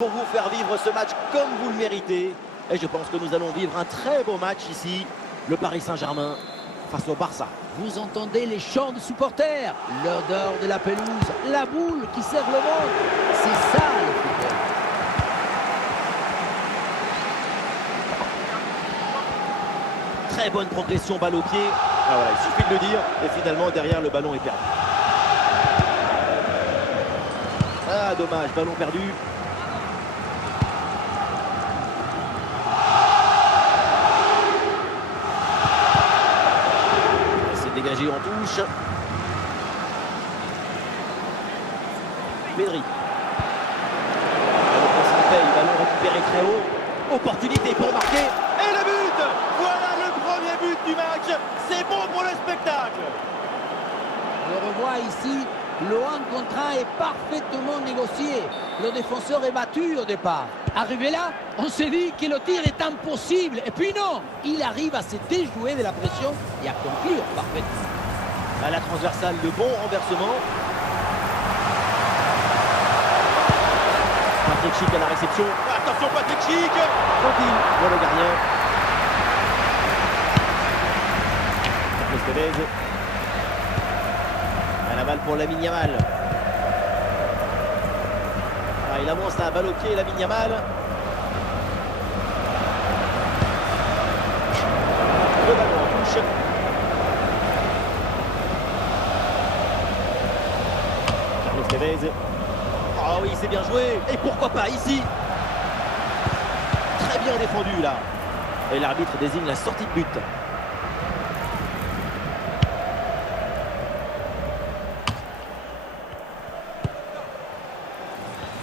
Pour vous faire vivre ce match comme vous le méritez. Et je pense que nous allons vivre un très beau match ici. Le Paris Saint-Germain face au Barça. Vous entendez les chants de supporters, l'odeur de la pelouse, la boule qui serre le monde. C'est ça le football. Très bonne progression, balle au pied. Ah voilà, il suffit de le dire. Et finalement, derrière, le ballon est perdu. Ah, dommage, ballon perdu. C'est dégagé en touche. Pedri. Ballon récupéré très haut. Opportunité pour marquer. Et le but! Voilà le premier but du match. C'est bon pour le spectacle. On le revoit ici, le 1 contre 1 est parfaitement négocié. Le défenseur est battu au départ. Arrivé là, on s'est dit que le tir est impossible. Et puis non, il arrive à se déjouer de la pression et à conclure parfaitement. À la transversale, le bon renversement. Patrick Schick à la réception. Attention Patrick Schick. Tranquille, voilà le gardien. Carlos Tevez. À la balle pour Lamine Yamal. Ah, il avance à balle au pied, Lamine Yamal. Le ballon en touche. Carlos Tevez. Ah oui, c'est bien joué. Et pourquoi pas ici? Très bien défendu là. Et l'arbitre désigne la sortie de but.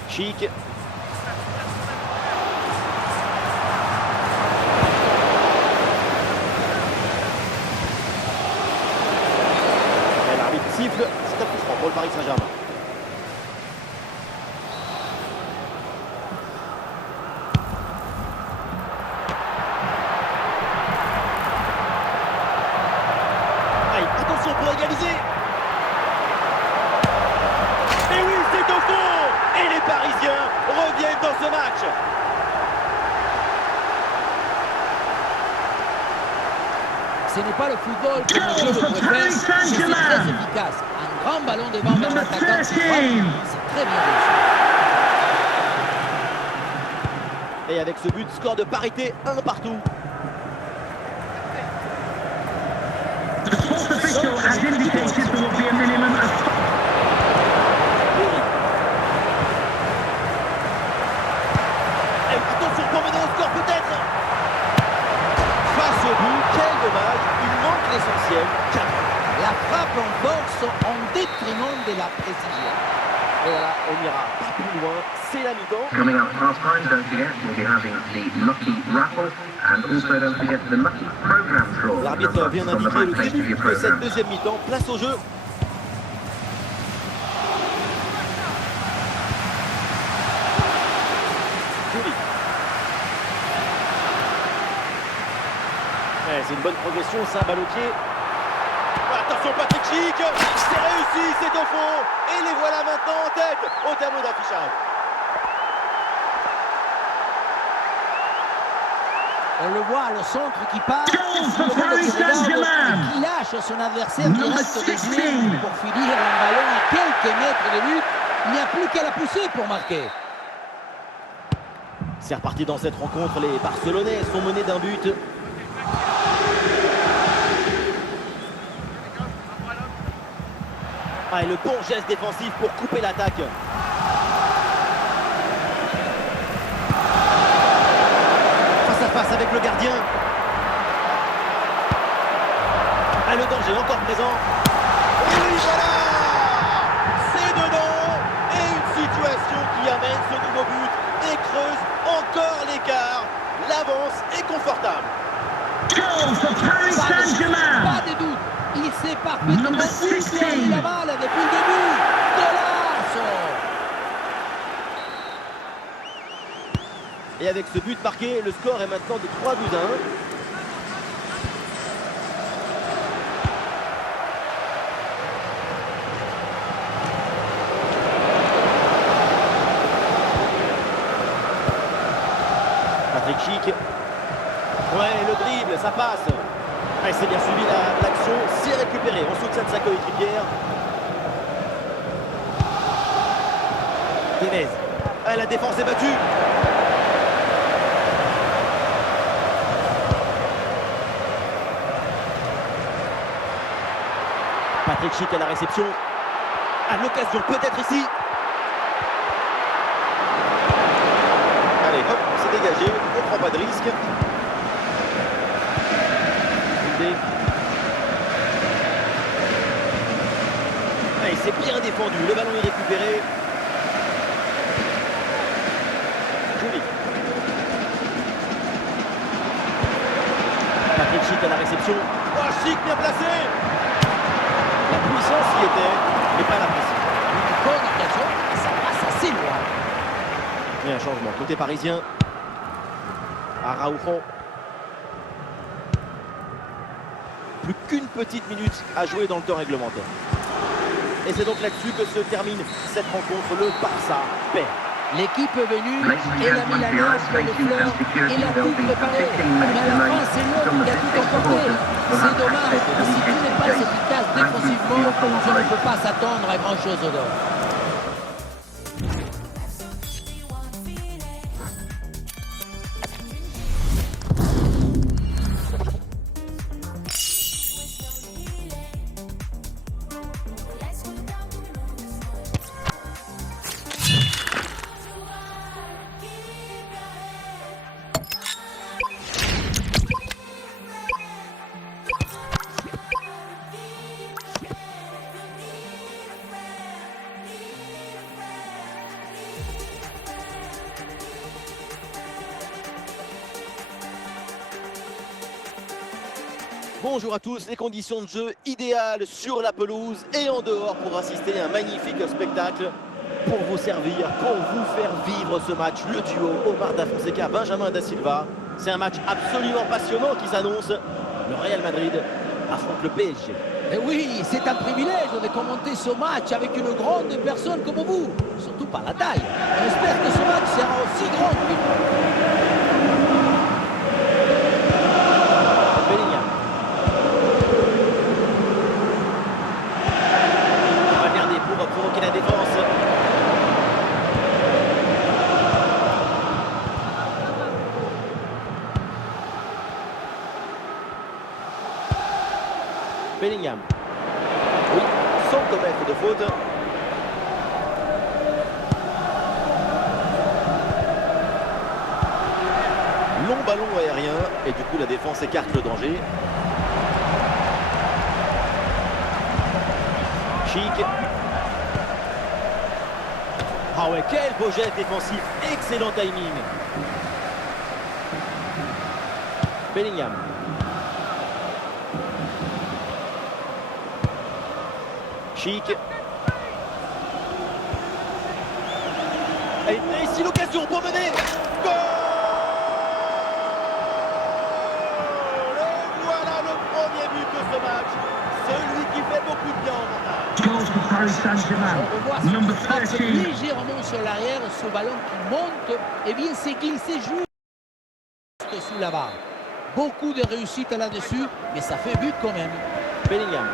Schick. Et l'arbitre siffle. C'est un coup franc pour le Paris Saint-Germain. Attention pour égaliser. Et oui, c'est au fond. Et les Parisiens reviennent dans ce match. Ce n'est pas le football que je le préfère, mais c'est très efficace. Un grand ballon devant vers l'attaquant, c'est très bien réussi. Et avec ce but, score de parité, 1 partout. Has indicated there will be a minimum of... Et attention pour mener au score peut-être. Face au but, quel dommage, il manque l'essentiel. La frappe en force en détriment de la précision. Et voilà, on n'ira pas plus loin, c'est la mi-temps. Coming up past time, don't forget, we'll be having the Lucky Raffle and also don't forget the Lucky Program Draw. L'arbitre vient d'indiquer le début de cette deuxième mi-temps. Place au jeu. Joli. Ouais, c'est une bonne progression, ça, balle au pied. Attention Patrick Schick. C'est réussi, c'est au fond. Et les voilà maintenant en tête au tableau d'affichage. On le voit, le centre qui part, qui lâche son adversaire qui reste désigné pour finir un ballon à quelques mètres de but. Il n'y a plus qu'à la pousser pour marquer. C'est reparti dans cette rencontre. Les Barcelonais sont menés d'un but. Ah, et le bon geste défensif pour couper l'attaque. Face à face avec le gardien. Ah, le danger encore présent. Et oui, voilà! C'est dedans. Et une situation qui amène ce nouveau but et creuse encore l'écart. L'avance est confortable. Pas de doute. Il s'est parfaitement contrôlé la balle depuis le début. Golazo! Et avec ce but marqué, le score est maintenant de 3 buts à 1. Patrick Schick. Ouais, le dribble, ça passe. Ouais, c'est bien suivi l'action, c'est récupéré. On soutient de sa coéquipière. Ténez. Ah, la défense est battue. Patrick Schick à la réception. À l'occasion peut-être ici. Allez, hop, c'est dégagé. On ne prend pas de risque. Ah, il s'est bien défendu. Le ballon est récupéré. Joli. Patrick Schick à la réception. Oh, Schick bien placé. La puissance y était, mais pas la pression. Une bonne occasion, ça passe assez loin. Et un changement côté parisien. Araujo. Plus qu'une petite minute à jouer dans le temps réglementaire. Et c'est donc là-dessus que se termine cette rencontre. Le Barça perd. L'équipe est venue, elle a mis la main sur le fleur, elle a tout préparé. Mais à la fin, c'est l'autre qui a tout emporté. C'est dommage, mais si tu n'es pas efficace défensivement, tu ne peux pas s'attendre à grand-chose d'autre. Bonjour à tous, les conditions de jeu idéales sur la pelouse et en dehors pour assister à un magnifique spectacle pour vous servir, pour vous faire vivre ce match, le duo Omar Da Fonseca, Benjamin Da Silva. C'est un match absolument passionnant qui s'annonce. Le Real Madrid affronte le PSG. Et oui, c'est un privilège de commenter ce match avec une grande personne comme vous, surtout par la taille. On espère que ce match sera aussi grand que lui. Provoquer la défense. Bellingham. Oui, sans commettre de faute. Long ballon aérien et du coup la défense écarte le danger. Schick. Ah ouais, quel beau geste défensif, excellent timing. Bellingham. Schick. Et ici l'occasion pour mener. Goal! Et voilà le premier but de ce match. Celui qui fait beaucoup de bien en montage. On revoit ce qui frappe légèrement sur l'arrière, ce ballon qui monte, et bien c'est qu'il s'est juste sous la barre. Beaucoup de réussite là-dessus, mais ça fait but quand même. Bellingham.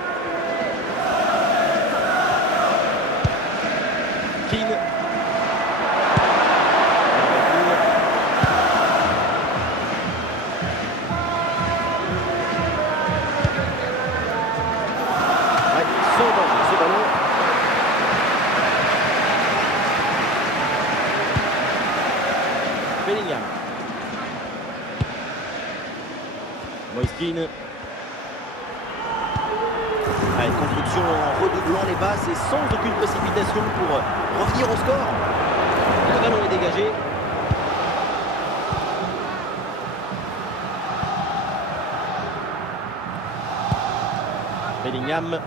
Keane. Bellingham. Moïse Keane. Allez, construction en redoublant les passes et sans aucune précipitation pour revenir au score. Le ballon est dégagé. Bellingham.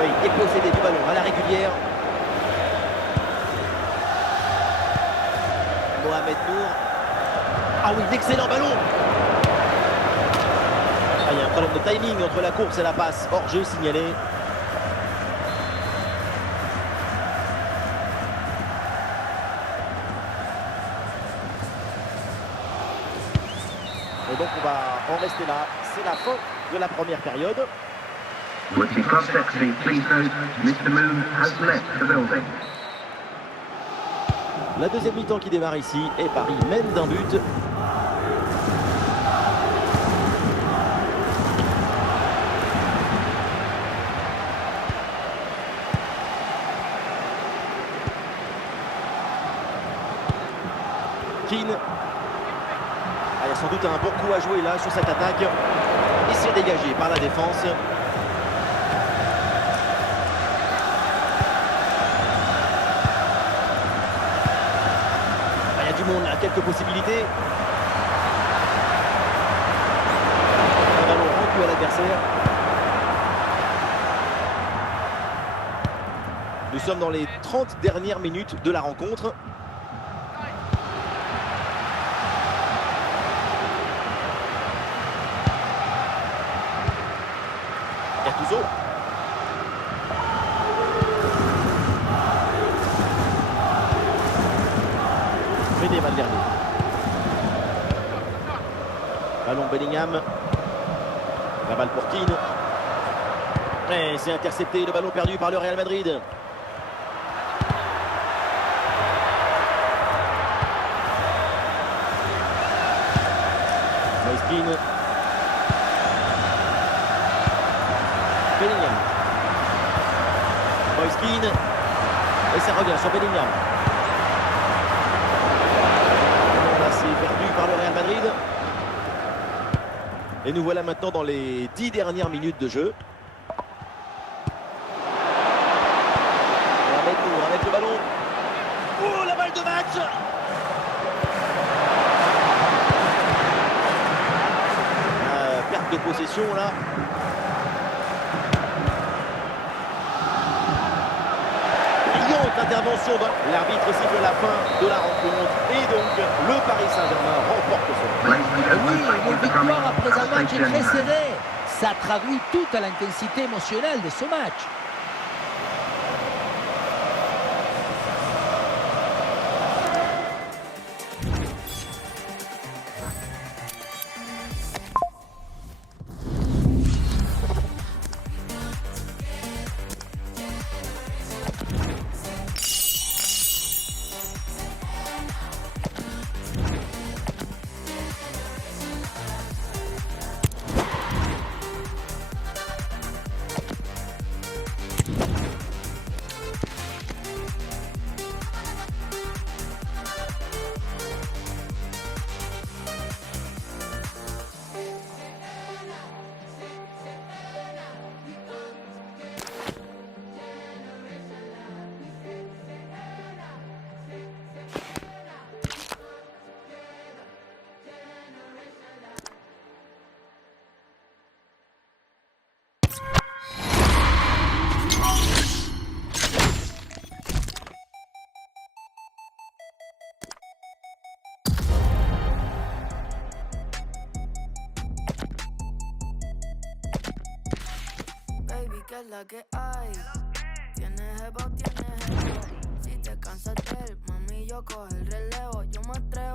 Oui, dépossédé du ballon à la régulière. Mohamed Nour. Ah oui, excellent ballon. Ah, il y a un problème de timing entre la course et la passe. Hors jeu signalé. Et donc on va en rester là. C'est la fin de la première période. Would the prospects be please note, Mr. Moon has left the building. La deuxième mi-temps qui démarre ici et Paris mène d'un but. Keane. Il y a sans doute un bon coup à jouer là sur cette attaque. Il s'est dégagé par la défense. Il y a du monde là, quelques possibilités. Un ballon rendu à l'adversaire. Nous sommes dans les 30 dernières minutes de la rencontre. Gattuso. Fede Valverde. Ballon Bellingham. La balle pour Keane. Et c'est intercepté, le ballon perdu par le Real Madrid. Moïse Keane. Bellingham. Moïse Keane. Et ça revient sur Bellingham. Là, c'est perdu par le Real Madrid. Et nous voilà maintenant dans les 10 dernières minutes de jeu. Avec le ballon. Oh, la balle de match. Perte de possession là. Intervention dans l'arbitre siffle la fin de la rencontre et donc le Paris Saint-Germain remporte son match. Oui, une victoire après un match très serré. Ça traduit toute l'intensité émotionnelle de ce match. ¿Qué es la que hay? Tienes jevo, tienes jevo. Si te cansas de él, mami, yo cojo el relevo. Yo me atrevo.